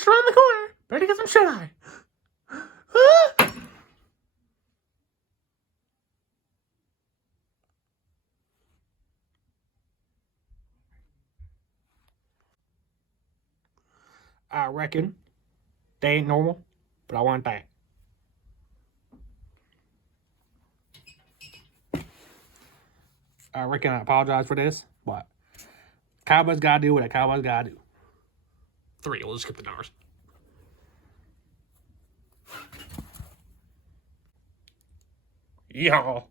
just around the corner. Better get some shut-eye. Ah! I reckon they ain't normal, but I want that. I reckon I apologize for this, but Cowboys gotta do what a Cowboys gotta do. 3, we'll just skip the numbers. Y'all.